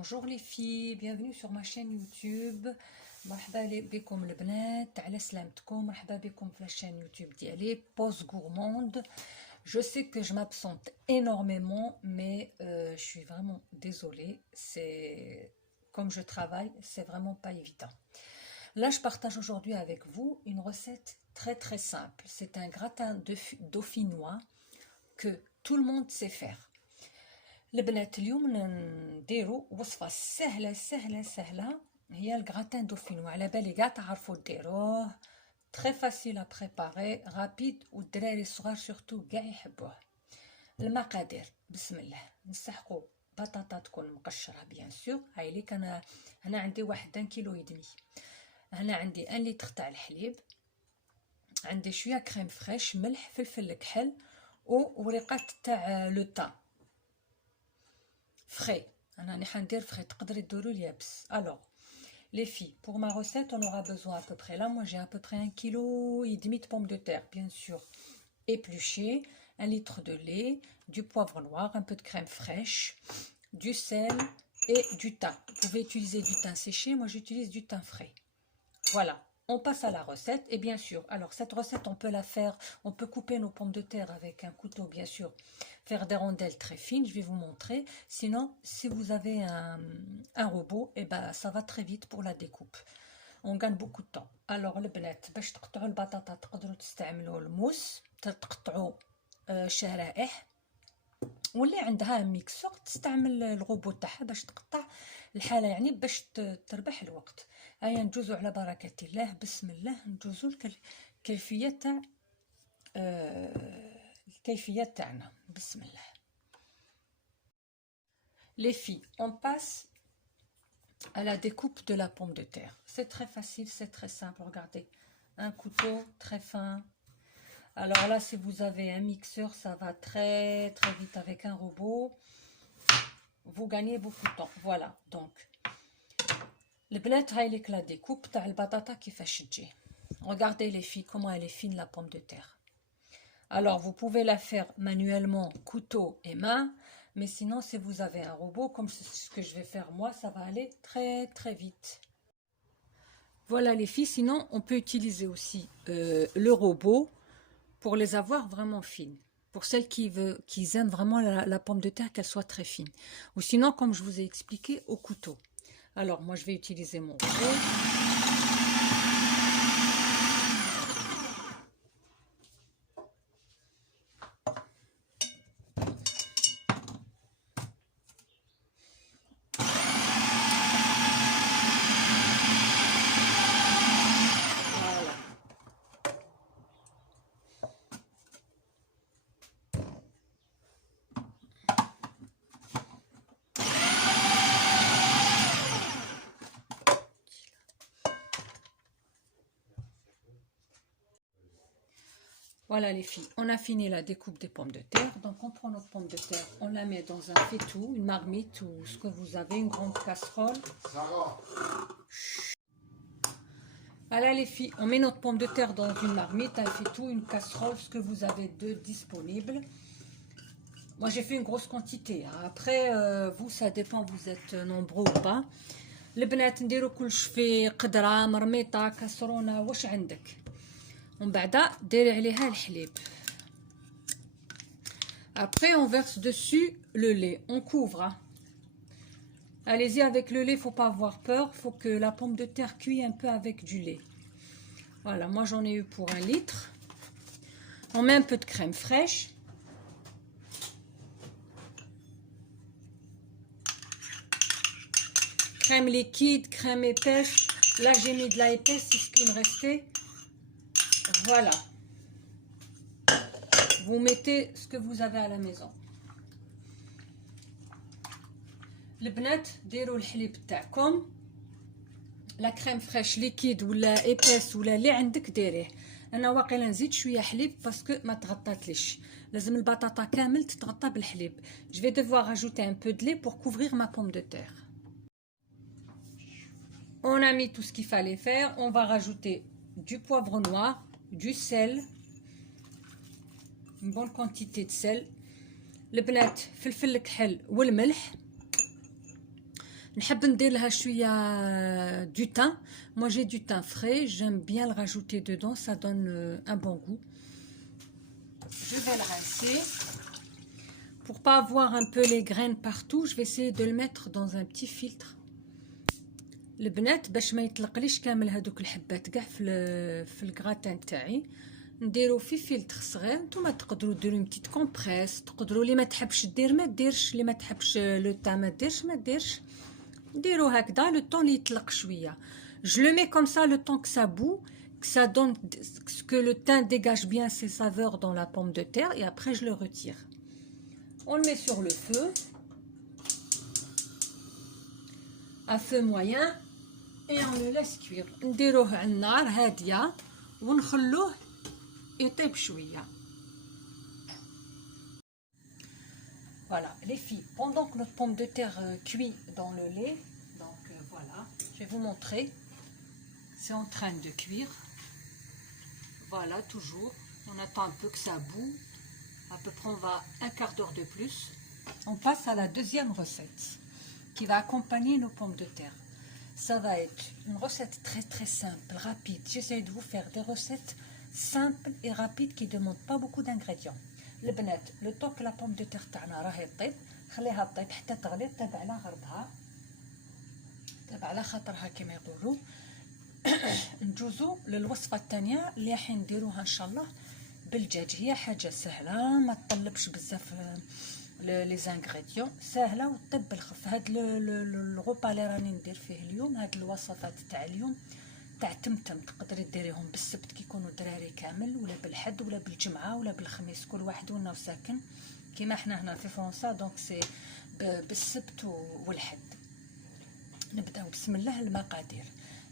Bonjour les filles, bienvenue sur ma chaîne YouTube. مرحبا بكم البنات على سلامتكم. مرحبا بكم في la chaîne YouTube ديالي Pause Gourmande. Je sais que je m'absente énormément, mais je suis vraiment désolée. C'est comme je travaille, c'est vraiment pas évident. Là, je partage aujourd'hui avec vous une recette très simple. C'est un gratin dauphinois que tout le monde sait faire. البنات اليوم نديرو وصفه سهله هي الغراتان دوفينو. على بالي كاع تعرفوا ديروه، تري فاسيل ا بريباري، رابيد، والدراري الصغار سورتو كاع يحبوه. المقادير بسم الله. نسحقوا بطاطا تكون مقشره بيان سور. هاي ليك انا هنا عندي 1 كيلو ودمي. هنا عندي 1 لتر تاع الحليب، عندي شويه كريم فريش، ملح، فلفل كحل، وورقات تاع لو تان frais. أنا حندير frais، تقدري ديروا اليابس. Alors, les filles, pour ma recette, on aura besoin à peu près, là, moi j'ai à peu près 1,5 kg de pommes de terre, bien sûr, épluchées, 1 litre de lait, du poivre noir, un peu de crème fraîche, du sel et du thym. Vous pouvez utiliser du thym séché, moi j'utilise du thym frais. Voilà. On passe à la recette et bien sûr, alors cette recette on peut la faire, on peut couper nos pommes de terre avec un couteau bien sûr, faire des rondelles très fines, je vais vous montrer. Sinon, si vous avez un robot, et ben ça va très vite pour la découpe. On gagne beaucoup de temps. Alors البنات باش تقطعوا البطاطا تقدروا تستعملوا الموس، تقطعوا شرائح، واللي عندها ميكسور تستعمل الغوبو تاعها باش تقطع الحاله، يعني باش تربح الوقت. هيا ندوزو على بركه الله، بسم الله. ندوزو الكيفيه تاع الكيفيه تاعنا، بسم الله. Les filles, on passe à la découpe de la pomme de terre. C'est très facile, c'est très simple. Regardez, un couteau très fin. Alors là, si vous avez un mixeur, ça va très vite. Avec un robot, vous gagnez beaucoup de temps. Voilà, donc البنات هاي لك la découpe تاع البطاطا كيفاش تجي. Regardez les filles comment elle est fine la pomme de terre. Alors vous pouvez la faire manuellement, couteau et main, mais sinon si vous avez un robot comme ce que je vais faire moi, ça va aller très vite. Voilà les filles, sinon on peut utiliser aussi le robot pour les avoir vraiment fines. Pour celles qui aiment vraiment la pomme de terre, qu'elle soit très fine. Ou sinon, comme je vous ai expliqué, au couteau. Alors, moi, je vais utiliser mon robot. Voilà les filles, on a fini la découpe des pommes de terre. Donc on prend notre pomme de terre, on la met dans un faitout, une marmite ou ce que vous avez, une grande casserole. Voilà les filles, on met notre pomme de terre dans une marmite, un faitout, une casserole, ce que vous avez de disponible. Moi j'ai fait une grosse quantité. Après vous ça dépend, vous êtes nombreux ou pas. البنات نديرو كلش في قدرة، مرميطة، كاسرونة، واش عندك. ومن بعد ديري عليها الحليب. Après on verse dessus le lait, on couvre. Allez-y avec le lait, faut pas avoir peur, faut que la pomme de terre cuise un peu avec du lait. Voilà, moi j'en ai eu pour 1 litre. On met un peu de crème fraîche. Crème liquide, crème épaisse. Là j'ai mis de la épaisse, c'est ce qui me restait. Voilà. Vous mettez ce que vous avez à la maison. البنات ديروا الحليب تاعكم، لا كريم فريش ليكيد ولا ايباس ولا اللي عندك ديريه. انا واقيلا نزيد شويه حليب باسكو ما تغطاتليش، لازم البطاطا كامل تتغطى بالحليب. Je vais devoir ajouter un peu de lait pour couvrir ma pomme de terre. On a mis tout ce qu'il fallait faire. On va rajouter du poivre noir, du sel, une bonne quantité de sel. البنات فلفل الكحل والملح. نحب ندير لها شويه du thym. Moi j'ai du thym frais, j'aime bien le rajouter dedans, ça donne un bon goût. Je vais le rincer. Pour pas avoir un peu les graines partout, je vais essayer de le mettre dans un petit filtre. البنات باش ما يطلقليش كامل هذوك الحبات كاع في الكراتان تاعي، نديرو في فلتر صغير. نتوما تقدروا ديروا بتيت كومبريس، تقدروا اللي ما تحبش دير ما ديرش، اللي ما تحبش لو تا ما ديرش ما ديرش، ديروا هكذا لو طون اللي يطلق شويه. Je le mets comme ça le temps que ça bout, que ça donne, que le thym dégage bien ses saveurs dans la pomme de terre, et après je le retire. On le met sur le feu, à feu moyen, et on le laisse cuire. نديروه على النار هاديه ونخلوه يطيب شويه. Voilà les filles, pendant que notre pomme de terre cuit dans le lait, donc voilà, je vais vous montrer, c'est en train de cuire. Voilà, toujours on attend un peu que ça bout, à peu près on va un quart d'heure de plus. On passe à la deuxième recette qui va accompagner nos pommes de terre. Ça va être une recette très très simple, rapide. J'essaie de vous faire des recettes simples et rapides qui ne demandent pas beaucoup d'ingrédients. البنات لو طوك لا بوم دو تيغ تاعنا راهي طيب، خليها طيب حتى تغلي، طيب على غربها، طيب على خاطرها كما يقولوا. نجوزو للوصفه الثانيه اللي راح نديروها ان شاء الله بالدجاج. هي حاجه سهله ما تطلبش بزاف لي زانغريديون، سهله وطيب بالخف. هاد الغوبا اللي راني ندير فيه اليوم، هاد الوصفات تاع اليوم تاع تمتم، تقدري ديريهم بالسبت كي يكونوا دراري كامل، ولا بالحد ولا بالجمعه ولا بالخميس، كل واحد وين ساكن. كيما احنا هنا في فرنسا دونك سي بالسبت والحد. نبداو بسم الله. المقادير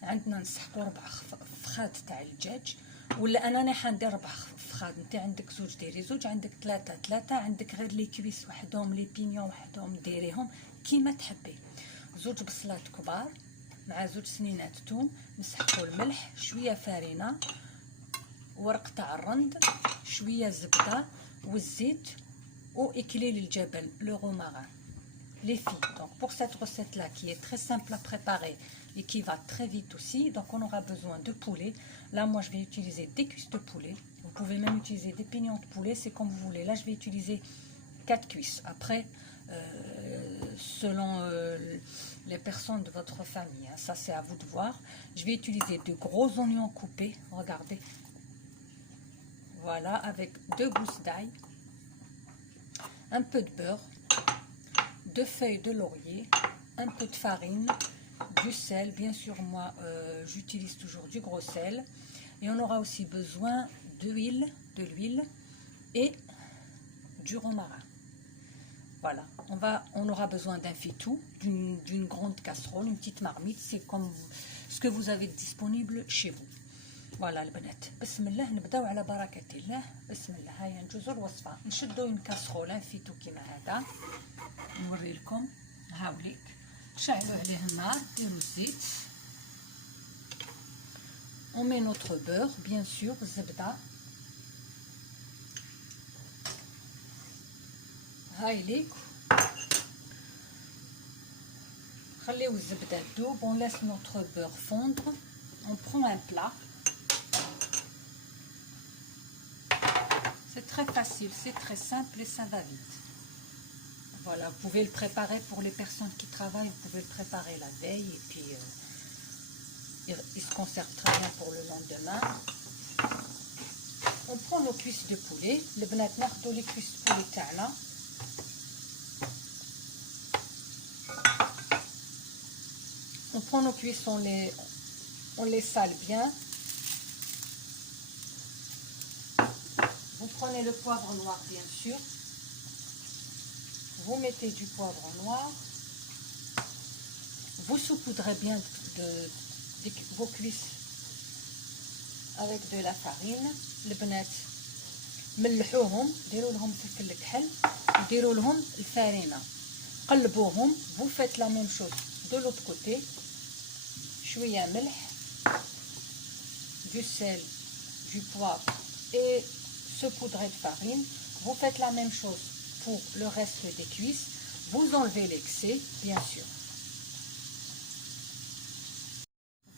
عندنا نسحقوا 4 فخاد تاع الدجاج، ولا انا حندير 4 فخاد. انت عندك زوج ديري زوج، عندك ثلاثه، عندك غير لي كويس وحدهم، لي بينيون وحدهم، ديريهم كيما تحبي. زوج بصلات كبار مع زوج سنينات ثوم، نسحقوا الملح، شويه فارينه، ورق تاع الرند، شويه زبده والزيت، واكليل الجبل لو رومارين. Les filles, donc pour cette recette là qui est très simple à préparer et qui va très vite aussi, donc on aura besoin de poulet. Là moi je vais utiliser des cuisses de poulet, vous pouvez même utiliser des pignons de poulet, c'est comme vous voulez. Là je vais utiliser 4 cuisses. Après selon les personnes de votre famille, hein, ça c'est à vous de voir. Je vais utiliser de gros oignons coupés, regardez, voilà, avec 2 gousses d'ail, un peu de beurre, 2 feuilles de laurier, un peu de farine, du sel, bien sûr moi j'utilise toujours du gros sel, et on aura aussi besoin de l'huile et du romarin. Voilà, on aura besoin d'un fitou, d'une grande casserole, une petite marmite, c'est comme ce que vous avez disponible chez vous. Voilà البنات، بسم الله نبداو على بركة الله. بسم الله. هيا نجوزو الوصفة. نشدو اون كاسرول، ان فيتو كيما هذا، نوري لكم. هاوليك نشعلو عليه النار، ديرو الزيت، on met notre beurre bien sûr، الزبدة، هاي ليك، خليو الزبدة تذوب، on laisse notre beurre fondre, on prend un plat. C'est très facile, c'est très simple et ça va vite. Voilà, vous pouvez le préparer pour les personnes qui travaillent, vous pouvez le préparer la veille et puis il se conserve très bien pour le lendemain. On prend nos cuisses de poulet. Les بنات ناخذوا les cuisses de poulet تاعنا. On prend nos cuisses, on les sale bien. Vous prenez le poivre noir bien sûr. Vous mettez du poivre noir. Vous saupoudrez bien vos cuisses avec de la farine. البنات ملحوهم، ديروا لهم فلفل الكحل، وديروا لهم الفارينه، قلبوهم. Vous faites la même chose de l'autre côté. شويه ملح، du sel, du poivre et saupoudré de farine. Vous faites la même chose pour le reste des cuisses. Vous enlevez l'excès bien sûr.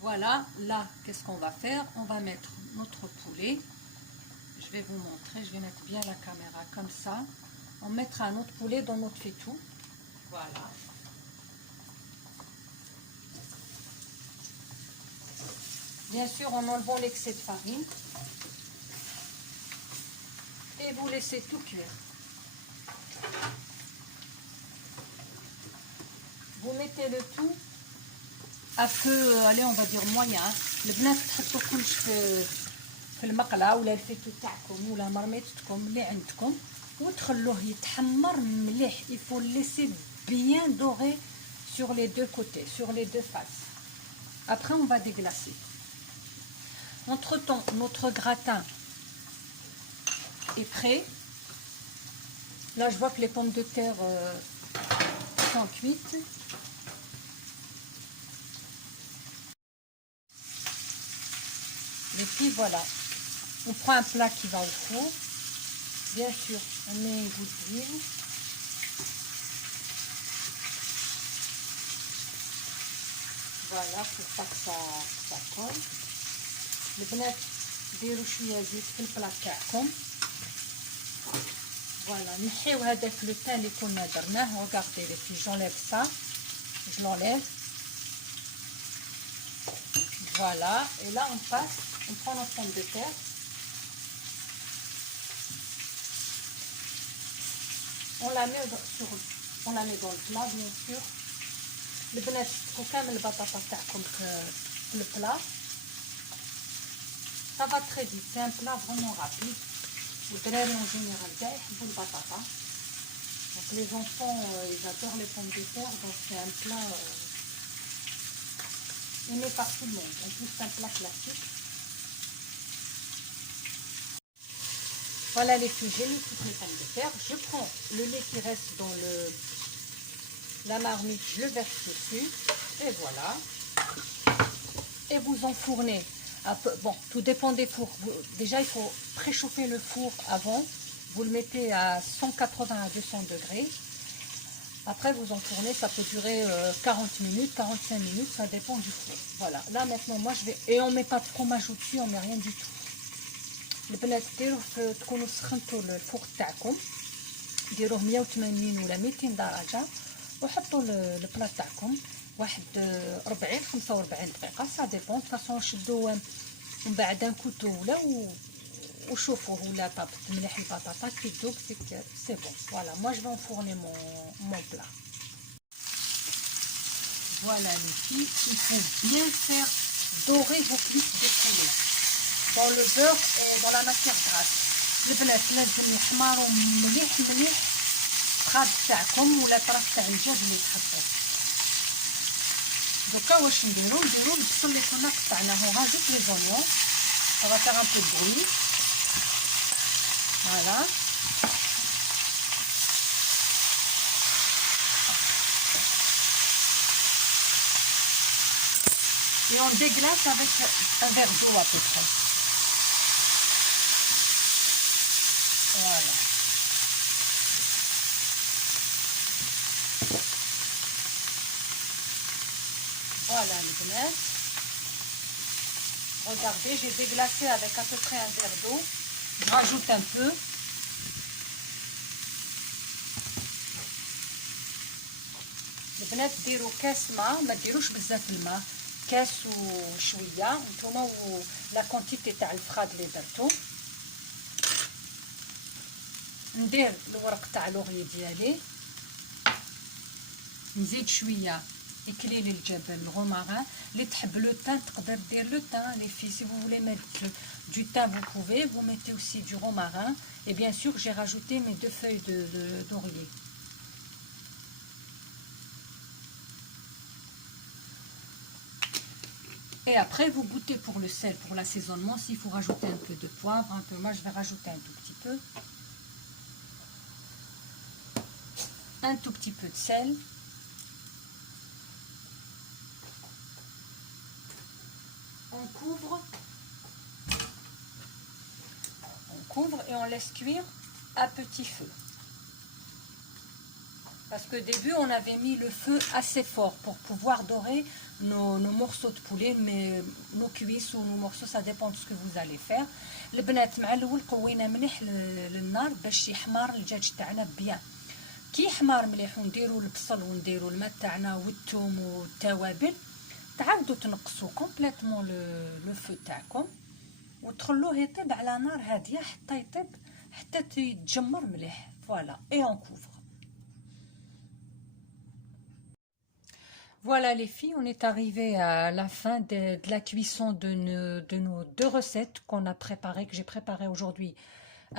Voilà, là, qu'est-ce qu'on va faire? On va mettre notre poulet. Je vais vous montrer, je vais mettre bien la caméra comme ça. On mettra notre poulet dans notre faitout. Voilà. Bien sûr, en enlevant l'excès de farine. Et vous laissez tout cuire. Vous mettez le tout à feu, allez, on va dire moyen. البنات تحطوا كلش في المقله ولا الفيتو تاعكم ولا مرميتكم اللي عندكم وتخلوه يتحمر مليح. Il faut le laisser bien doré sur les deux côtés, sur les deux faces. Après, on va déglacer. Entre-temps, notre gratin est prêt. Là, je vois que les pommes de terre sont cuites. Et puis voilà, on prend un plat qui va au four. Bien sûr, on met une goutte d'huile. Voilà, pour pas que ça colle. البنات ديروا شويه زيت في البلا تاعكم. Voilà, نحيو هذاك لو تان اللي كنا درناه. Regardez les filles, j'enlève ça, je l'enlève. Voilà, et là on passe, on prend notre pomme de terre. On la met dans le plat, bien sûr. البنات تحطوا كامل البطاطا تاعكم في البلا. Ça va très vite, c'est un plat vraiment rapide. والدراري en général كاع يحبوا البطاطا. Donc les enfants, ils adorent les pommes de terre, donc c'est un plat aimé par tout le monde. En plus, c'est un plat classique. Voilà les filles, j'ai mis toutes mes pommes de terre. Je prends le lait qui reste dans la marmite, je le verse dessus. Et voilà. Et vous enfournez. Bon, tout dépend des fours. Déjà, il faut préchauffer le four avant. Vous le mettez à 180 à 200 degrés. Après, vous enfournez, ça peut durer 40 minutes, 45 minutes, ça dépend du four. Voilà, là maintenant, moi je vais... Et on ne met pas de fromage au-dessus, on ne met rien du tout. البنات ديروه تكونوا سخنتوا الفوق تاعكم، ديروه 180 ولا 200 درجة وحطوا البلا تاعكم واحد 40 45 دقيقة، سا ديبون. فاصون شدوا من بعد ان كوتو ولا وشوفوه ولا طابت مليح البطاطا كي تذوب سي بون. فوالا moi je vais enfourner mon plat. Voilà les filles, il faut bien faire dorer vos cuisses de poulet dans le beurre et dans la matière grasse. البنات لازم يحمروا مليح مليح الخاد تاعكم ولا طرف تاع الدجاج اللي تحطوه. دوكا واش نديرو البصل اللي كنا قطعناه. غازيت لي زونيون، on va faire un peu de bruit. Voilà. Et on déglace avec un verre d'eau à peu près. Voilà. Voilà les bananes. Regardez, j'ai déglacé avec à peu près un verre d'eau. Je rajoute un peu. البنات ديروا كاس ماء، ما ديروش بزاف الماء، كاس وشويه نتوما ولا كونتيتي تاع الفخاد اللي درتو. ندير الورق تاع لوغي ديالي، نزيد شويه اكليل الجبل الغوماران. اللي تحب لو تان تقدر دير لو تان. les filles, si vous voulez mettre du thym, vous pouvez. Vous mettez aussi du romarin. Et bien sûr, j'ai rajouté mes 2 feuilles d'oreiller. Et après, vous goûtez pour le sel, pour l'assaisonnement. S'il faut rajouter un peu de poivre, un peu. Moi, je vais rajouter un tout petit peu. Un tout petit peu de sel. On couvre et on laisse cuire à petit feu. Parce qu'au début, on avait mis le feu assez fort pour pouvoir dorer nos morceaux de poulet, mais nos cuisses ou nos morceaux, ça dépend de ce que vous allez faire. البنات مع الاول قوينا مليح للنار باش يحمر الدجاج تاعنا بيان. كي يحمر مليح ونديروا البصل ونديروا الماء تاعنا والثوم والتوابل، تعاودوا تنقصوا كومبليتمون لو فو تاعكم وتخلوه يطيب على نار هاديه حتى يطيب حتى يتجمر مليح. فوالا اي اون كوفر. Voilà les filles, on est arrivé à la fin de la cuisson de nos deux recettes qu'on a préparées, que j'ai préparées aujourd'hui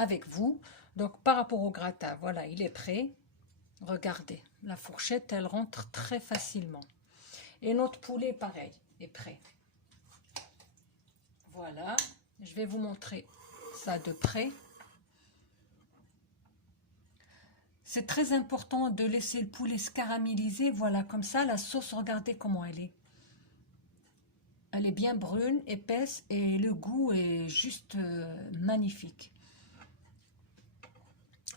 avec vous. Donc par rapport au gratin, voilà, il est prêt. Regardez, la fourchette, elle rentre très facilement. Et notre poulet, pareil, est prêt. Voilà, je vais vous montrer ça de près. C'est très important de laisser le poulet se caraméliser. Voilà, comme ça, la sauce, regardez comment elle est. Elle est bien brune, épaisse et le goût est juste magnifique.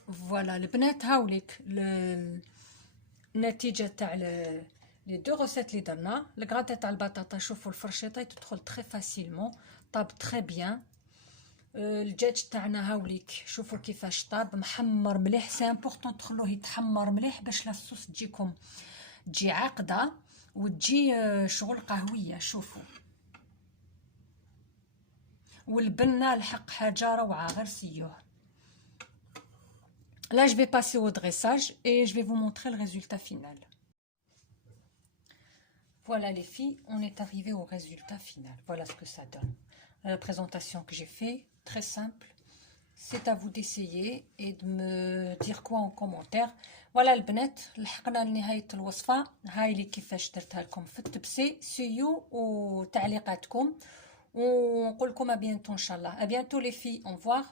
Voilà, البنات هاوليك النتيجة تاع les deux recettes اللي درنا. الكراتا تاع البطاطا شوفوا الفرشيطه تدخل très facilement, طاب très bien. الدجاج تاعنا هاوليك شوفوا كيفاش طاب محمر مليح. سي امبورطون تخلوه يتحمر مليح باش لاصوص تجيكم تجي عاقده وتجي شغل قهويه. شوفوا والبنه الحق حاجه روعه غير سيوه. Là je vais passer au dressage et je vais vous montrer le résultat final. Voilà les filles, on est arrivé au résultat final. Voilà ce que ça donne. La présentation que j'ai fait, très simple. C'est à vous d'essayer et de me dire quoi en commentaire. Voilà البنات لحقنا لنهاية الوصفة. هاي اللي كيفاش درتها لكم في التبسي. سيو وتعليقاتكم ونقول لكم à bientôt ان شاء الله. À bientôt les filles, au revoir.